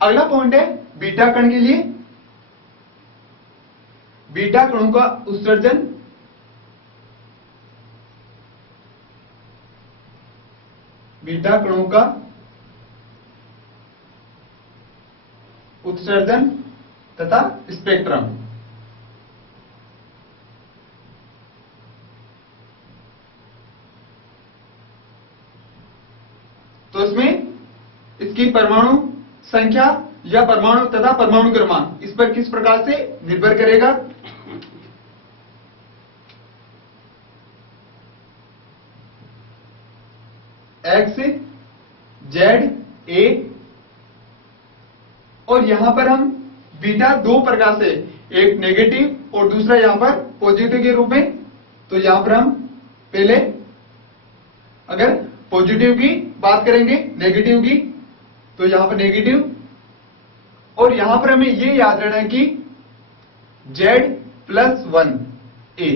अगला पॉइंट है बीटा कण के लिए, बीटा कणों का उत्सर्जन, बीटा कणों का उत्सर्जन तथा स्पेक्ट्रम। तो इसमें इसकी परमाणु संख्या या परमाणु तथा परमाणु क्रमांक इस पर किस प्रकार से निर्भर करेगा। एक्स, जेड, ए, और यहां पर हम बीटा दो प्रकार से, एक नेगेटिव और दूसरा यहां पर पॉजिटिव के रूप में। तो यहां पर हम पहले अगर पॉजिटिव की बात करेंगे, नेगेटिव की, तो यहां पर नेगेटिव, और यहां पर हमें ये याद रहना है कि Z+1 A।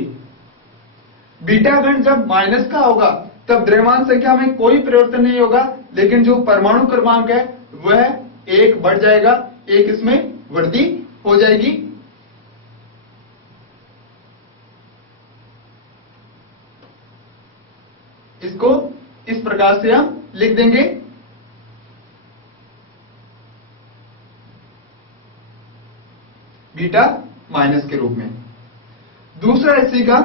बीटा कण जब माइनस का होगा तब द्रव्यमान संख्या में कोई परिवर्तन नहीं होगा, लेकिन जो परमाणु क्रमांक है वह एक बढ़ जाएगा, एक इसमें वृद्धि हो जाएगी। इसको इस प्रकार से हम लिख देंगे। बीटा माइनस के रूप में। दूसरा राशि का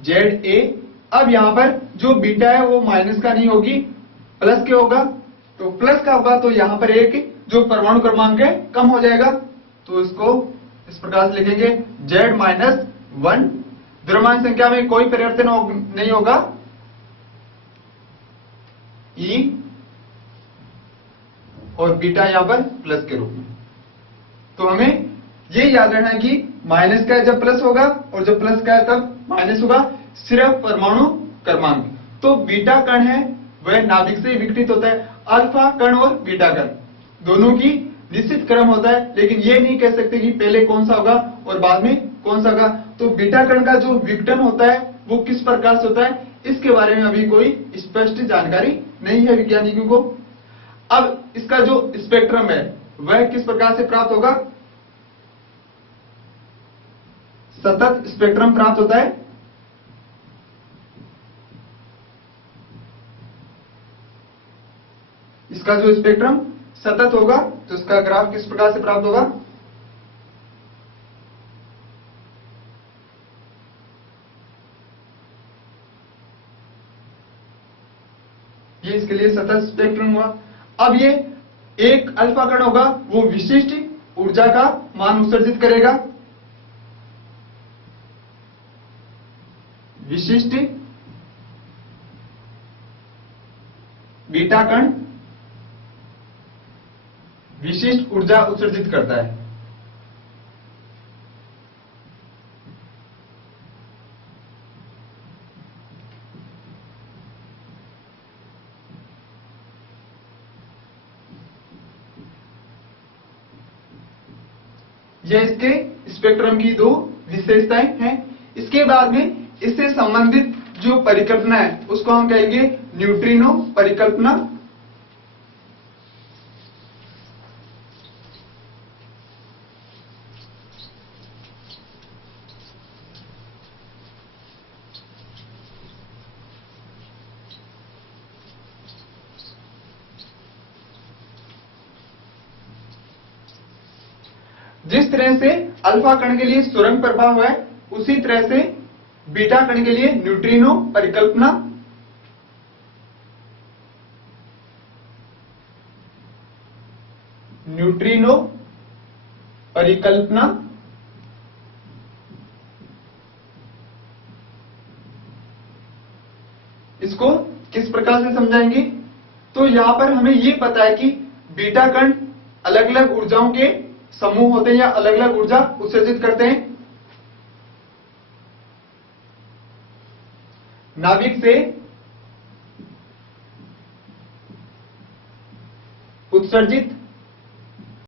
ZA। अब यहां पर जो बीटा है वो माइनस का नहीं होगी, प्लस के होगा। तो प्लस का होगा तो यहां पर एक जो परमाणु क्रमांक है कम हो जाएगा। तो इसको इस प्रकार से लिखेंगे Z-1। द्रव्यमान संख्या में कोई परिवर्तन नहीं होगा, E, और बीटा यहां पर प्लस के रूप में। तो हमें ये याद रखना है कि माइनस का है जब प्लस होगा और जब प्लस का है तब माइनस होगा, सिर्फ परमाणु क्रमांक। तो बीटा कण है वह नाभिक से विघटित होता है। अल्फा कण और बीटा कण दोनों की निश्चित क्रम होता है, लेकिन ये नहीं कह सकते कि पहले कौन सा होगा और बाद में कौन सा होगा। तो बीटा कण का जो विघटन होता है वो किस प्रकार से होता है, इसके बारे में अभी कोई स्पष्ट जानकारी नहीं है वैज्ञानिकों को। अब इसका जो स्पेक्ट्रम है वह किस प्रकार से प्राप्त होगा, सतत स्पेक्ट्रम प्राप्त होता है। इसका जो स्पेक्ट्रम सतत होगा तो इसका ग्राफ किस प्रकार से प्राप्त होगा। ये इसके लिए सतत स्पेक्ट्रम हुआ। अब ये एक अल्फा कण होगा, वो विशिष्ट ऊर्जा का मान उत्सर्जित करेगा। विशिष्ट बीटा कण विशिष्ट ऊर्जा उत्सर्जित करता है। यह इसके स्पेक्ट्रम की दो विशेषताएं हैं। इसके बाद में इससे संबंधित जो परिकल्पना है उसको हम कहेंगे न्यूट्रिनो परिकल्पना। जिस तरह से अल्फा कण के लिए सुरंग प्रभाव है, उसी तरह से बीटा कण के लिए न्यूट्रिनो परिकल्पना। न्यूट्रिनो परिकल्पना इसको किस प्रकार से समझाएंगे। तो यहां पर हमें यह पता है कि बीटा कण अलग अलग ऊर्जाओं के समूह होते हैं या अलग अलग ऊर्जा उत्सर्जित करते हैं। नाभिक से उत्सर्जित